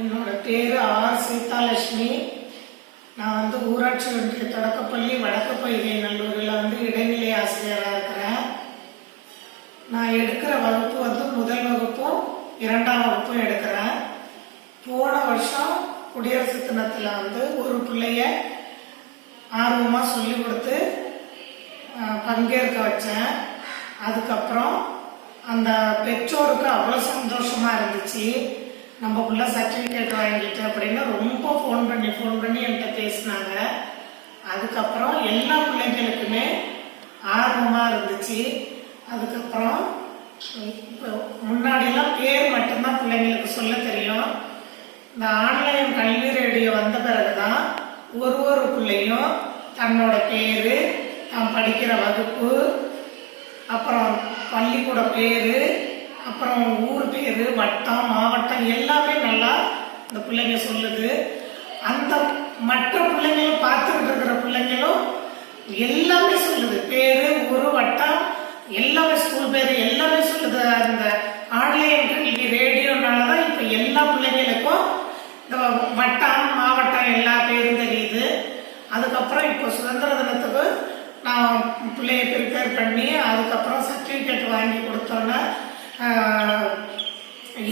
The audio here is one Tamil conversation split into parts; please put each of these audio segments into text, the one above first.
என்னோட பேர் ஆர் சீதாலட்சுமி. நான் வந்து ஊராட்சி ஒன்றிய தொடக்கப்பள்ளி வடக்கு பொய்கை நல்லூரில் வந்து இடைநிலை ஆசிரியராக இருக்கிறேன். நான் எடுக்கிற வகுப்பு வந்து முதல் வகுப்பும் இரண்டாம் வகுப்பும் எடுக்கிறேன். போன வருஷம் குடியரசு தினத்தில் வந்து ஒரு பிள்ளைய ஆர்வமாக சொல்லி கொடுத்து பங்கேற்க வச்சேன். அதுக்கப்புறம் அந்த பெற்றோருக்கு அவ்வளோ சந்தோஷமாக இருந்துச்சு. நம்ம புள்ள சர்டிஃபிகேட் வாங்கிட்டு அப்படின்னு ரொம்ப ஃபோன் பண்ணி ஃபோன் பண்ணி என்கிட்ட பேசினாங்க. அதுக்கப்புறம் எல்லா பிள்ளைங்களுக்குமே ஆர்வமாக இருந்துச்சு. அதுக்கப்புறம் இப்போ பேர் மட்டும்தான் பிள்ளைங்களுக்கு சொல்ல தெரியும். இந்த ஆன்லைன் கல்வி ரேடியோ வந்த பிறகு தான் ஒரு ஒரு பிள்ளையும் தன்னோட பேர் தான் படிக்கிற வகுப்பு அப்புறம் பள்ளிக்கூட பேர் அப்புறம் ஊர் பேர் வட்டம் மாவட்டம் எல்லாமே நல்லா இந்த பிள்ளைங்க சொல்லுது. அந்த மற்ற பிள்ளைங்களும் பார்த்துக்கிட்டு இருக்கிற பிள்ளைங்களும் எல்லாமே சொல்லுது. பேரு ஊரு வட்டம் எல்லாமே ஸ்கூல் பேரு எல்லாமே சொல்லுது. அந்த ஆன்லைன் கல்வி ரேடியோனால தான் இப்போ எல்லா பிள்ளைங்களுக்கும் இந்த வட்டம் மாவட்டம் எல்லா பேரும் தெரியுது. அதுக்கப்புறம் இப்போ சுதந்திர தினத்துக்கு நான் பிள்ளைய ப்ரிப்பேர் பண்ணி அதுக்கப்புறம் சர்டிஃபிகேட் வாங்கி கொடுத்தோன்னே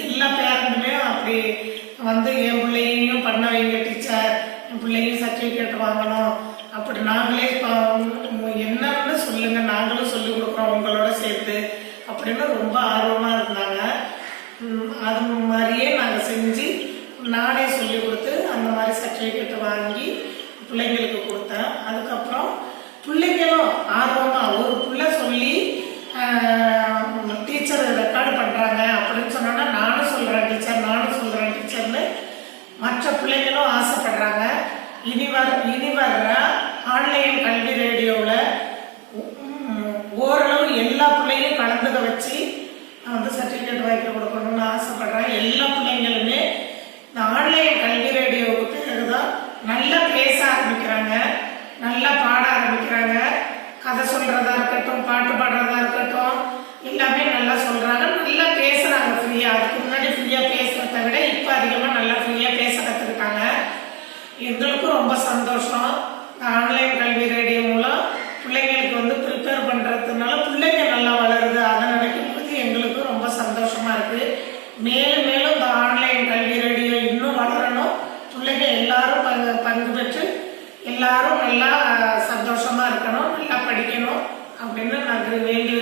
எல்லா பேரண்ட்டுமே அப்படி வந்து என் பிள்ளையையும் பண்ண வைங்க டீச்சர் என் பிள்ளையும் சர்டிஃபிகேட் வாங்கணும். அப்படி நாங்களே இப்போ என்னன்னு சொல்லுங்க. நாங்களும் சொல்லி கொடுக்குறோம் உங்களோட சேர்த்து. அப்படின்னு ரொம்ப ஆர்வமாக இருந்தாங்க. அது மாதிரியே நாங்கள் செஞ்சு நானே சொல்லி கொடுத்து அந்த மாதிரி சர்டிஃபிகேட் வாங்கி பிள்ளைங்களுக்கு கொடுத்தேன் அதுக்கப்புறம் பிள்ளைங்களும் ஆர்வமாக ஒரு பிள்ளை சொல்லி டீச்சர் ரெக்கார்டு பண்ணுறாங்க அப்படின்னு சொன்னோன்னா நானும் சொல்கிறேன் டீச்சர் நானும் சொல்கிறேன் டீச்சர்னு மற்ற பிள்ளைங்களும் ஆசைப்படுறாங்க. இனி வர இனி வர்ற ஆன்லைன் கல்வி ரேடியோவில் ஓரளவு எல்லா பிள்ளையும் கலந்துக்க வச்சு நான் வந்து சர்டிஃபிகேட் வாங்கி கொடுக்கணும்னு ஆசைப்படுறேன். எல்லா பிள்ளைங்களுமே இந்த ஆன்லைன் கல்வி ரேடியோவுக்கு இதுதான் நல்லா பேச ஆரம்பிக்கிறாங்க. நல்லா பாட ஆரம்பிக்கிறாங்க. கதை சொல்றதா இருக்கட்டும் பாட்டு எங்களுக்கும் ரொம்ப சந்தோஷம். இந்த ஆன்லைன் கல்வி ரேடியோ மூலம் பிள்ளைங்களுக்கு வந்து ப்ரிப்பேர் பண்ணுறதுனால பிள்ளைங்க நல்லா வளருது. அதை நினைக்கும் போது எங்களுக்கும் ரொம்ப சந்தோஷமா இருக்கு. மேலும் மேலும் இந்த ஆன்லைன் கல்வி ரேடியோ இன்னும் வளரணும். பிள்ளைங்க எல்லாரும் பங்கு பங்கு பெற்று எல்லாரும் நல்லா சந்தோஷமாக சந்தோஷமா இருக்கணும் நல்லா படிக்கணும் அப்படின்னு நான் வேண்டி